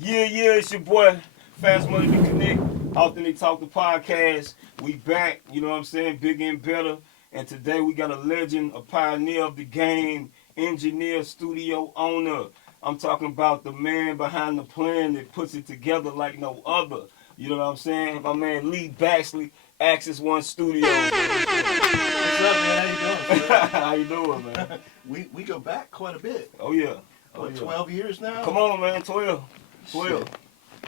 Yeah, it's your boy, Fast Money to Connect, Authentik Talk the Podcast. We back, you know what I'm saying, bigger and better. And today we got a legend, a pioneer of the game, engineer, studio owner. I'm talking about the man behind the plan that puts it together like no other. You know what I'm saying? My man Lee Baxley, Axis One Studios. What's up, man? How you doing? How you doing, man? We go back quite a bit. Oh, yeah. Oh, What, yeah. 12 years now? Come on, man, 12. Shit.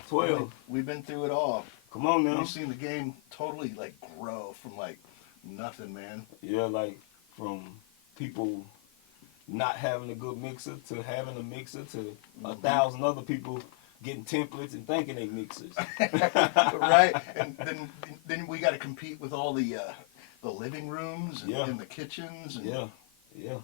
12. We've been through it all. Come on now. We've seen the game totally like grow from like nothing, man. Yeah, like from people not having a good mixer to having a mixer to 1,000 other people getting templates and thinking they mixers. Right? And then we got to compete with all the living rooms and, Yeah. and the kitchens. And, Yeah.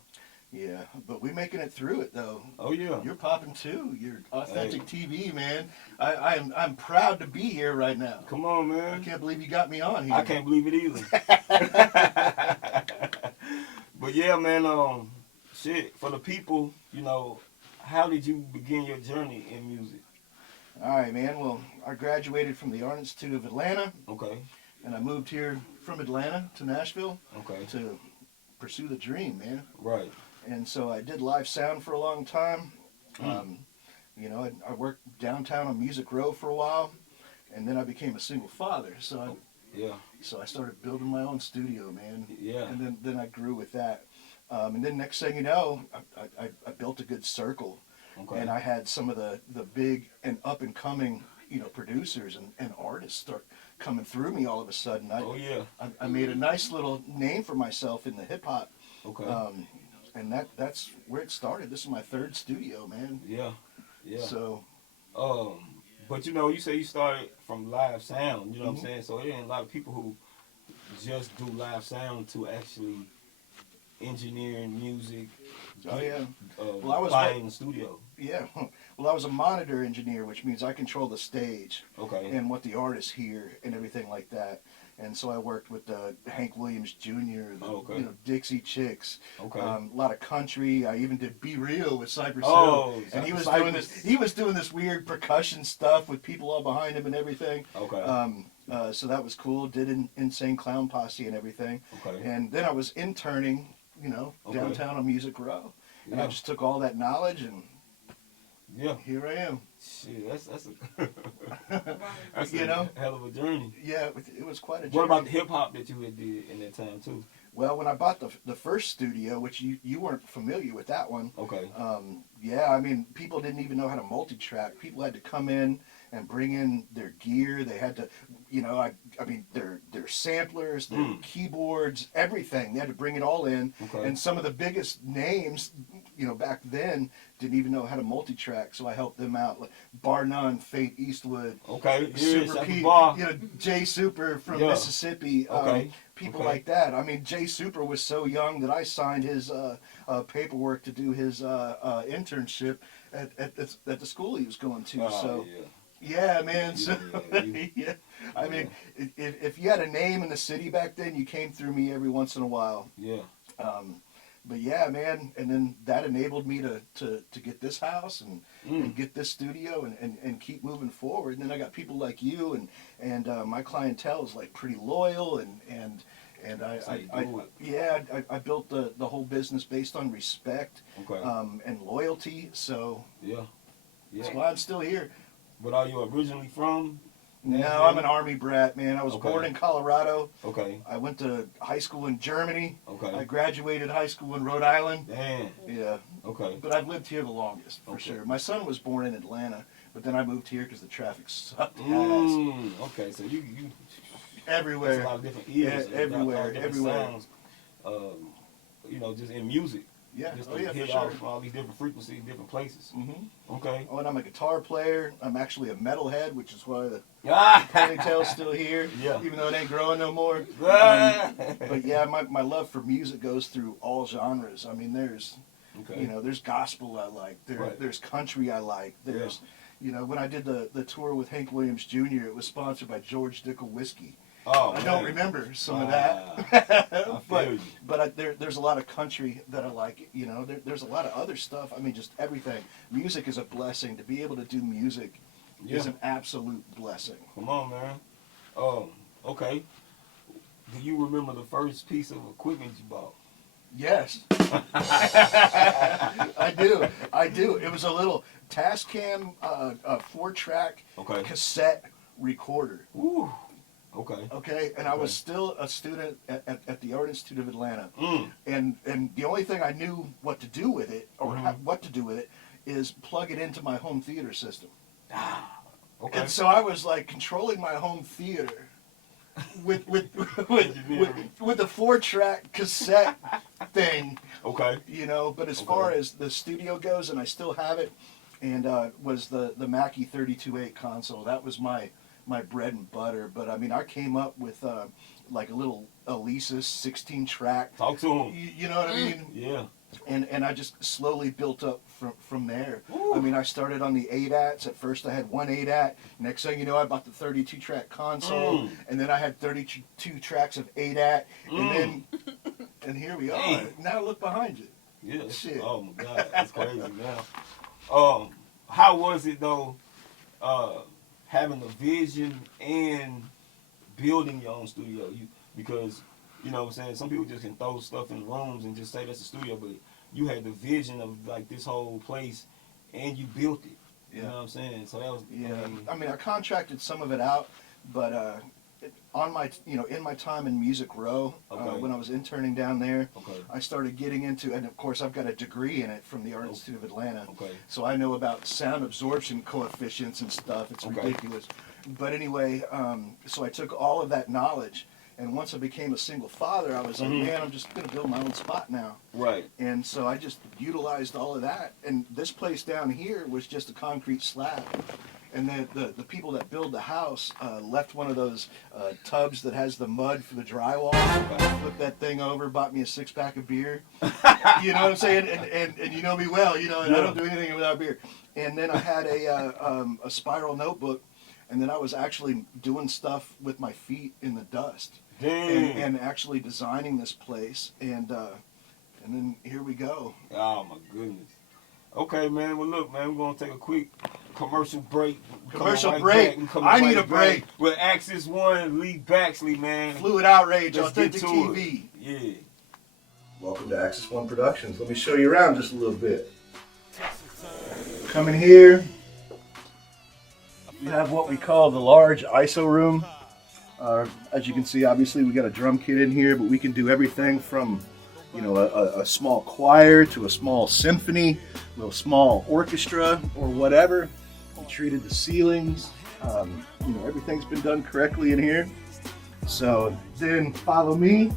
Yeah, but we're making it through it though. Oh yeah. You're popping too. You're Authentik TV, man. I'm proud to be here right now. Come on, I man. can't believe you got me on here. I can't believe it either. But yeah, man. Shit. For the people, you know, how did you begin your journey in music? All right, man. Well, I graduated from the Art Institute of Atlanta, Okay. and I moved here from Atlanta to Nashville Okay. to pursue the dream, man. Right. And so I did live sound for a long time. You know, I worked downtown on Music Row for a while, and then I became a single father. So Yeah. I started building my own studio, man. Yeah. And then I grew with that. And then next thing you know, I built a good circle. Okay. And I had some of the big and up and coming, you know, producers and artists start coming through me all of a sudden. Oh yeah. I made a nice little name for myself in the hip hop, Okay. and that's where it started. This is my third studio, man. Yeah. Yeah. So But you know, you say you started from live sound, you know what I'm Mhm. saying? So there ain't a lot of people who just do live sound to actually engineering music. Oh, yeah. Well, I was buying the studio. yeah, well, I was a monitor engineer, which means I control the stage Okay. and what the artists hear and everything like that. And so I worked with Hank Williams Jr., Okay. you know, Dixie Chicks, Okay. a lot of country. I even did Be Real with Cypress Oh, Hill, and he was Cypress. doing this. He was doing this weird percussion stuff with people all behind him and everything. Okay. So that was cool. Did Insane Clown Posse and everything. Okay. And then I was interning, you know, Okay. downtown on Music Row, and I Yeah. just took all that knowledge and Yeah. here I am. Shit, that's a that's You a know? hell of a journey. Yeah, it was quite a journey. What about the hip hop that you had did in that time too? Well, when I bought the first studio, which you weren't familiar with that one, Okay. yeah, I mean, people didn't even know how to multi-track. People had to come in and bring in their gear. They had to, you know, I mean, their samplers, their keyboards, everything. They had to bring it all in. Okay. And some of the biggest names, you know, back then didn't even know how to multi-track. So I helped them out, like bar none, Fate Eastwood, Okay. Yeah. Super Shaka Pete, Bar. you know, Jay Super from Yeah. Mississippi. Okay. People Okay. like that. I mean, Jay Super was so young that I signed his paperwork to do his internship at the school he was going to. Oh, So yeah. yeah, man. So Yeah. yeah, I mean, if you had a name in the city back then, you came through me every once in a while. Yeah. But yeah, man, and then that enabled me to get this house and get this studio and keep moving forward. And then I got people like you and my clientele is like pretty loyal and That's how you do it. I built the whole business based on respect Okay. and loyalty. So Yeah. that's Yeah. why I'm still here. But are you originally from? No, Nashville? I'm an Army brat, man. I was Okay. born in Colorado. Okay. I went to high school in Germany. I Okay. graduated high school in Rhode Island. Damn. Yeah. Okay. But I've lived here the longest, for Okay. sure. My son was born in Atlanta, but then I moved here because the traffic sucked ass. Okay. So you that's a Everywhere. lot of different ears. Yeah, and a lot of everywhere, different everywhere. Sounds. You know, just in music. Yeah, Just oh to yeah, for hit sure. all these different frequencies, different places. Mm-hmm. Okay. Oh, and I'm a guitar player. I'm actually a metalhead, which is why the Ah. ponytail's still here, Yeah. even though it ain't growing no more. Ah. But yeah, my love for music goes through all genres. I mean, there's Okay. you know, there's gospel I like. Right. There's country I like. There's, you know, when I did the tour with Hank Williams Jr., it was sponsored by George Dickel Whiskey. Oh, I don't man. remember some of I that. feel but you. there's a lot of country that I like. You know, there's a lot of other stuff. I mean, just everything. Music is a blessing. To be able to do music is an absolute blessing. Come on, man. Okay. Do you remember the first piece of equipment you bought? Yes. I do. It was a little Tascam 4-track cassette recorder. Ooh. Okay. Okay, and I was still a student at the Art Institute of Atlanta, Mm. and the only thing I knew what to do with it, or what to do with it, is plug it into my home theater system. Okay. And so I was like controlling my home theater with the 4-track cassette thing. Okay. You know, but as far as the studio goes, and I still have it, and was the Mackie 32.8 console. That was my bread and butter. But I mean, I came up with like a little Alesis 16-track. Talk to him. You know what I mean? Yeah. And I just slowly built up from there. Ooh. I mean, I started on the 8-ats. At first I had one 8-at. Next thing you know, I bought the 32-track console. And then I had 32 tracks of 8-at. And here we are. Hey. Now look behind you. Yeah. Shit. Oh my God, that's crazy, man. How was it though, having the vision and building your own studio? Because you know what I'm saying, some people just can throw stuff in rooms and just say that's a studio, but you had the vision of like this whole place and you built it. You know what I'm saying? So that was I mean, I contracted some of it out, but on my in my time in Music Row, when I was interning down there, I started getting into, and of course I've got a degree in it from the Art Institute of Atlanta, so I know about sound absorption coefficients and stuff. It's ridiculous. But anyway, so I took all of that knowledge, and once I became a single father, I was like, man, I'm just going to build my own spot now. Right. And so I just utilized all of that, and this place down here was just a concrete slab. And the people that build the house left one of those tubs that has the mud for the drywall. Flipped that thing over, bought me a 6-pack of beer. You know what I'm saying? And you know me well, you know, and I don't do anything without beer. And then I had a spiral notebook, and then I was actually doing stuff with my feet in the dust. And actually designing this place. And then here we go. Oh, my goodness. Okay, man. Well, look, man, we're going to take a quick commercial break. I need a break. With Axis One, Lee Baxley, man. Fluid Outrage, Let's Authentik get to TV. It. Yeah. Welcome to Axis One Productions. Let me show you around just a little bit. Coming here, we have what we call the large ISO room. As you can see, obviously we got a drum kit in here, but we can do everything from a small choir to a small symphony, a little small orchestra or whatever. We treated the ceilings. Everything's been done correctly in here. So then follow me.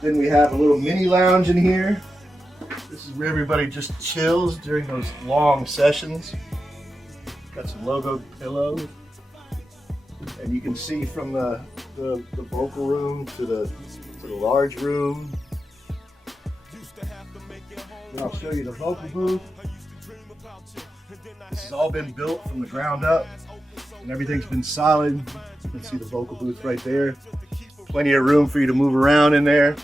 Then we have a little mini lounge in here. This is where everybody just chills during those long sessions. Got some logo pillows. And you can see from the vocal room to the large room. Then I'll show you the vocal booth. This has all been built from the ground up, and everything's been solid. You can see the vocal booth right there. Plenty of room for you to move around in there.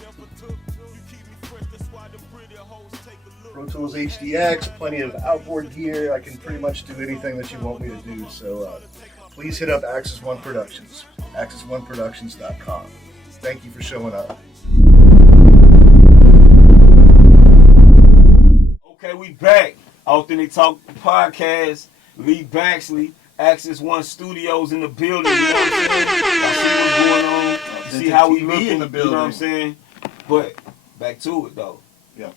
Pro Tools HDX, plenty of outboard gear. I can pretty much do anything that you want me to do. So please hit up Axis One Productions, axis1productions.com. Thank you for showing up. Okay, we back. Authentik Talk Podcast. Lee Baxley, Axis One Studios in the building. You know what I'm saying? I see what's going on. You see how we looking in the building. You know what I'm saying? But back to it though. Yeah.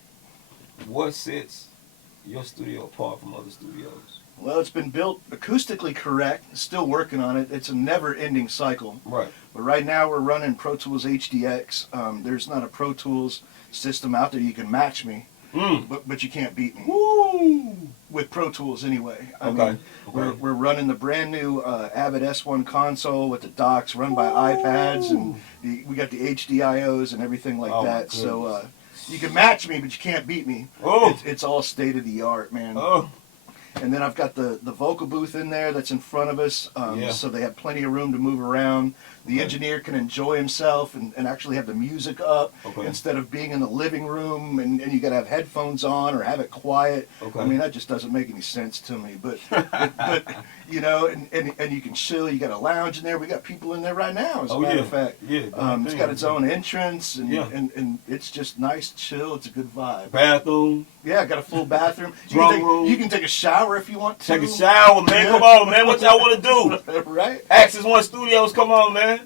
What sets your studio apart from other studios? Well, it's been built acoustically correct. Still working on it. It's a never-ending cycle. Right. But right now we're running Pro Tools HDX. There's not a Pro Tools system out there you can match me, but you can't beat me. Woo! With Pro Tools anyway. I mean, we're running the brand new Avid S1 console with the docks run by iPads, and we got the HDIOs and everything like that. So you can match me, but you can't beat me. Oh. It's all state of the art, man. Oh. and then I've got the vocal booth in there that's in front of us, Yeah. so they have plenty of room to move around. The Okay. engineer can enjoy himself and actually have the music up Okay. instead of being in the living room and you got to have headphones on or have it quiet. Okay. I mean, that just doesn't make any sense to me. But you know, and you can chill. You got a lounge in there. We got people in there right now, as a matter of fact. Yeah. It's got its own entrance, and, Yeah. and it's just nice, chill. It's a good vibe. Bathroom. Yeah, got a full bathroom. Drum room. You can take a shower if you want to. Take a shower, man. Yeah. Come on, man. What y'all want to do? Right? Axis One Studios. Come on, man.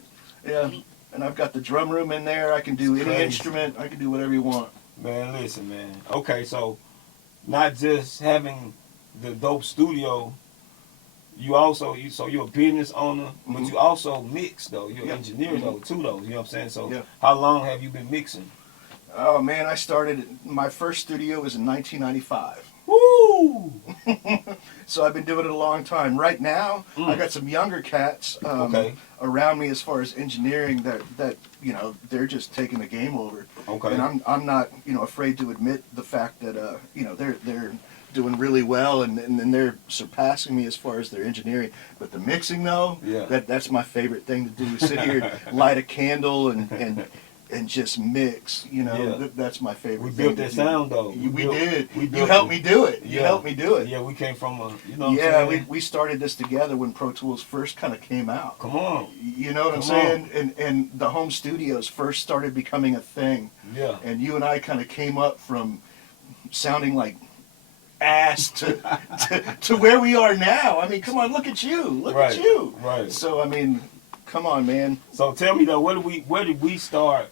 Yeah. And I've got the drum room in there. I can do It's any crazy. instrument. I can do whatever you want. Man, listen, man. Okay, so not just having the dope studio, you're a business owner, but Mhm. you also mix though. You're an Yeah. engineer though too though. You know what I'm saying? So Yeah. how long have you been mixing? Oh man, my first studio was in 1995. Woo! So I've been doing it a long time. Right now, I got some younger cats Okay. around me as far as engineering that you know they're just taking the game over. Okay. And I'm not afraid to admit the fact that they're doing really well and they're surpassing me as far as their engineering. But the mixing though, Yeah. that's my favorite thing to do. Sit here, light a candle and just mix. Yeah. That's my favorite. We thing built to that do. sound though. We did. We You built helped it. me do it. You Yeah. helped me do it. Yeah, we came from you know what Yeah, I'm saying? we started this together when Pro Tools first kind of came out. Come on. You know what I'm Come saying? And the home studios first started becoming a thing. Yeah. And you and I kind of came up from sounding like ass to where we are now. I mean, come on, look at you. Look Right. at you. Right. So, I mean, come on, man. So tell me though, where did we start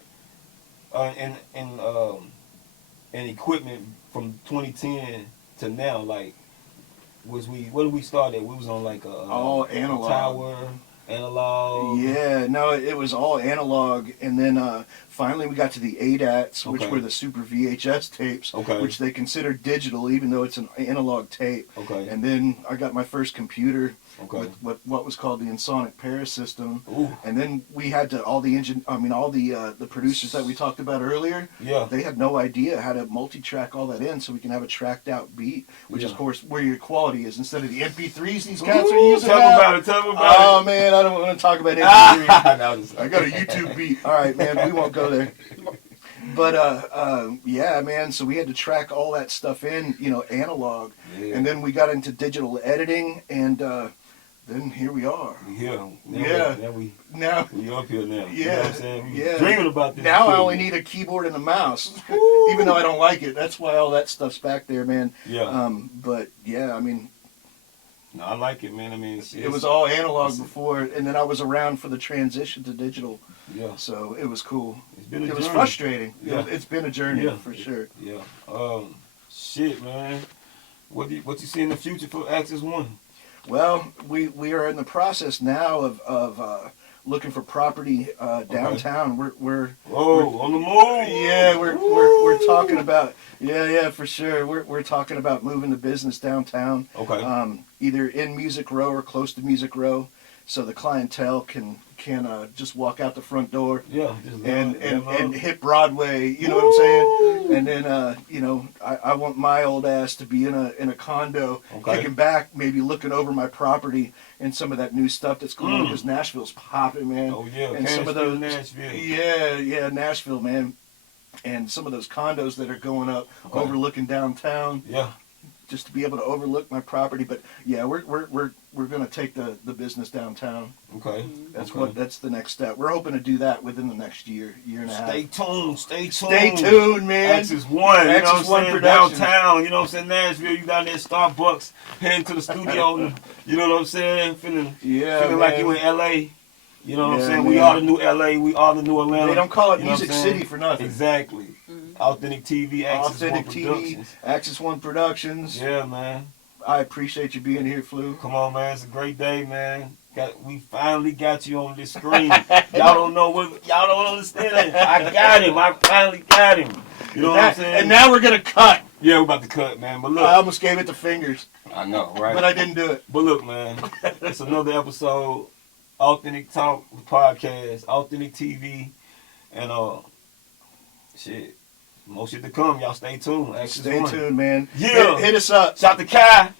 in equipment from 2010 to now? Like, where did we start at? We was on like All analog. tower, analog. Yeah, no, it was all analog, and then finally we got to the ADATs, which Okay. were the super VHS tapes, Okay. which they consider digital, even though it's an analog tape. Okay. And then I got my first computer Okay. with what was called the Ensoniq Paris system, Ooh. and then we had to all the producers that we talked about earlier. Yeah. They had no idea how to multi-track all that in, so we can have a tracked out beat, which is Yeah. of course where your quality is instead of the MP3s these cats are Ooh, using tell me now. about it. Tell me about Oh it. man, I don't want to talk about MP3s. No, I'm just- I got a YouTube beat. All right, man, we won't go there. But yeah, man. So we had to track all that stuff in, analog, Yeah. and then we got into digital editing, and then here we are. We here. Now Yeah. Now we Now, up here now. You know Yeah, what I'm saying? We yeah. dreaming about this. now I equipment. only need a keyboard and a mouse, even though I don't like it. That's why all that stuff's back there, man. Yeah. But yeah, I mean, No, I like it, man. I mean, it was all analog before, and then I was around for the transition to digital, Yeah. so it was cool. It's been a It was journey. frustrating. Yeah. It's been a journey Yeah. for sure. Yeah. Shit, man. What you see in the future for Axis One? Well, we are in the process now of looking for property downtown. We're On the move. yeah we're Woo! talking about yeah for sure. We're talking about moving the business downtown. Okay. Either in Music Row or close to Music Row, so the clientele can just walk out the front door Yeah. Just and hit Broadway. You know what I'm saying? And then I want my old ass to be in a condo, Okay. kicking back, maybe looking over my property and some of that new stuff that's going on because Nashville's popping, man. Oh yeah. And some of Nashville, those Nashville. yeah, Nashville, man. And some of those condos that are going up overlooking downtown, Yeah. just to be able to overlook my property. But yeah, we're gonna take the business downtown. Okay. That's the next step. We're hoping to do that within the next year and a half. Stay tuned. Stay tuned. Stay tuned, man. Axis One. You know Axis what I'm One saying? Productions. Downtown. You know what I'm saying? Nashville. You down there at Starbucks, heading to the studio. You know what I'm saying? Feeling like you in LA. You know what I'm Yeah, saying? man. We are the new LA. We are the new Atlanta. They don't call it You know what Music I'm saying? City for nothing. Exactly. Authentic TV, Axis One Authentic TV, Productions. Axis One Productions. Yeah, man. I appreciate you being here, Flu. Come on, man. It's a great day, man. We finally got you on this screen. Y'all don't know what. Y'all don't understand that. I got him. I finally got him. You know what I'm saying? And now we're gonna cut. Yeah, we're about to cut, man. But look. I almost gave it the fingers, I know, right? but I didn't do it. But look, man, it's another episode, Authentic Talk Podcast, Authentic TV, and shit, more shit to come. Y'all stay tuned. Axis Stay One. tuned, man. Yeah. Hit us up. Shout to Kai.